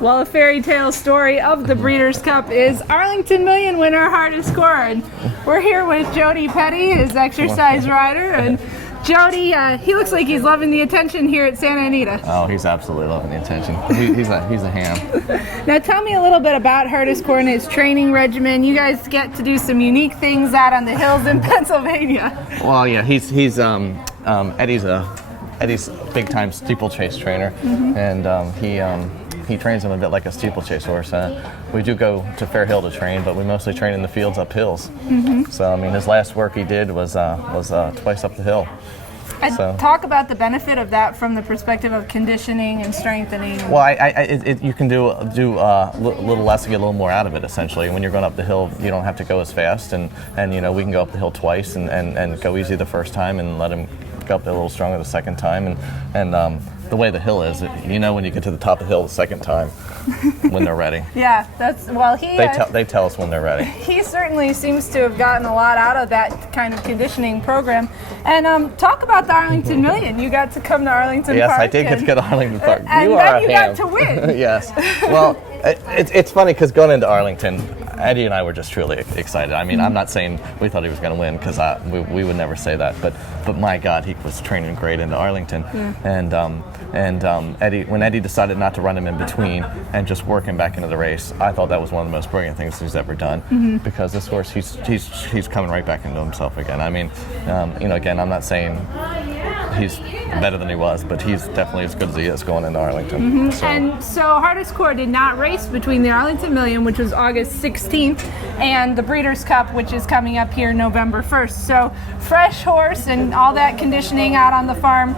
Well, a fairy tale story of the Breeders' Cup is Arlington Million winner Hardest Score, and we're here with Jody Petty, his exercise rider, and Jody, he looks like he's loving the attention here at Santa Anita. Oh, he's absolutely loving the attention. He's a ham. Now tell me a little bit about Hardest Score and his training regimen. You guys get to do some unique things out on the hills in Pennsylvania. Well, yeah, Eddie's a big-time steeplechase trainer, and he trains him a bit like a steeplechase horse. We do go to Fair Hill to train, but we mostly train in the fields up hills. So, I mean, his last work he did was twice up the hill. Talk about the benefit of that from the perspective of conditioning and strengthening. Well, you can do a little less and get a little more out of it, essentially. When you're going up the hill, you don't have to go as fast, and we can go up the hill twice and go easy the first time and let him go up there a little stronger the second time. And the way the hill is, when you get to the top of the hill the second time, when they're ready. Yeah, They tell us when they're ready. He certainly seems to have gotten a lot out of that kind of conditioning program. And talk about the Arlington Million. You got to come to Arlington Park. Yes, I did get to go to Arlington Park. And then you got to win. Yes. Well, it's funny because going into Arlington, Eddie and I were just truly excited. I mean, I'm not saying we thought he was going to win, because we would never say that. But my God, he was training great into Arlington. Yeah. And Eddie, when Eddie decided not to run him in between and just work him back into the race, I thought that was one of the most brilliant things he's ever done. Because this horse, he's coming right back into himself again. I mean, again, I'm not saying he's better than he was, but he's definitely as good as he is going into Arlington. And so Hardest Score did not race between the Arlington Million, which was August 16th, and the Breeders' Cup, which is coming up here November 1st. So fresh horse and all that conditioning out on the farm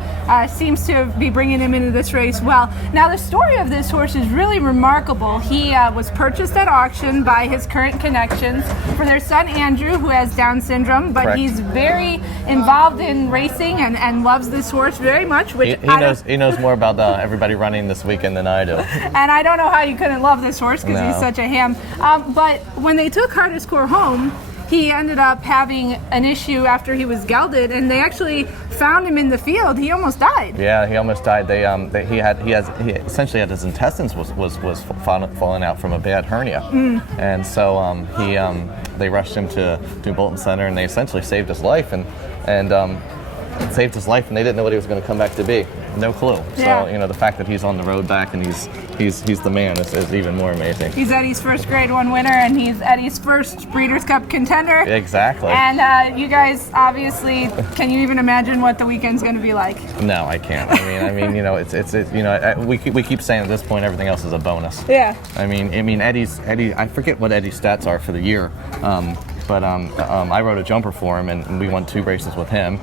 seems to be bringing him into this race well. Now the story of this horse is really remarkable. He was purchased at auction by his current connections for their son Andrew, who has Down syndrome, but He's very involved in racing and loves this horse very much. Which he knows more about everybody running this weekend than I do. And I don't know how you couldn't love this horse, because he's such a ham. But when they took Hardest Score home, he ended up having an issue after he was gelded, and they actually found him in the field. He almost died. Yeah, he almost died. He essentially had his intestines was falling out from a bad hernia, and so they rushed him to New Bolton Center, and they essentially saved his life, and saved his life, and they didn't know what he was going to come back to be. No clue. Yeah. So the fact that he's on the road back and he's the man is even more amazing. He's Eddie's first Grade 1 winner, and he's Eddie's first Breeders' Cup contender. Exactly. And you guys, obviously, can you even imagine what the weekend's going to be like? No, I can't. I mean, we keep saying at this point everything else is a bonus. Yeah. I mean, Eddie. I forget what Eddie's stats are for the year. But I rode a jumper for him, and we won 2 races with him.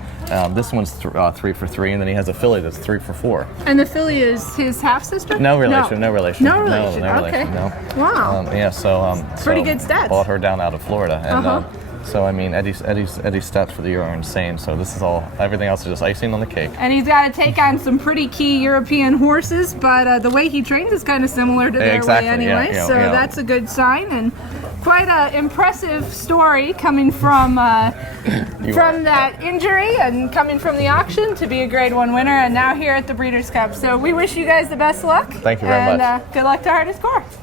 This one's 3 for 3, and then he has a filly that's 3 for 4. And the filly is his half sister? No relation. No relation. Okay. No. Wow. So pretty good stats. Bought her down out of Florida, and so I mean, Eddie's stats for the year are insane. So this is everything else is just icing on the cake. And he's got to take on some pretty key European horses, but the way he trains is kind of similar to their way anyway. That's a good sign, and quite an impressive story coming from that injury and coming from the auction to be a Grade 1 winner, and now here at the Breeders' Cup. So we wish you guys the best luck. Thank you very much. And good luck to Hardest Score.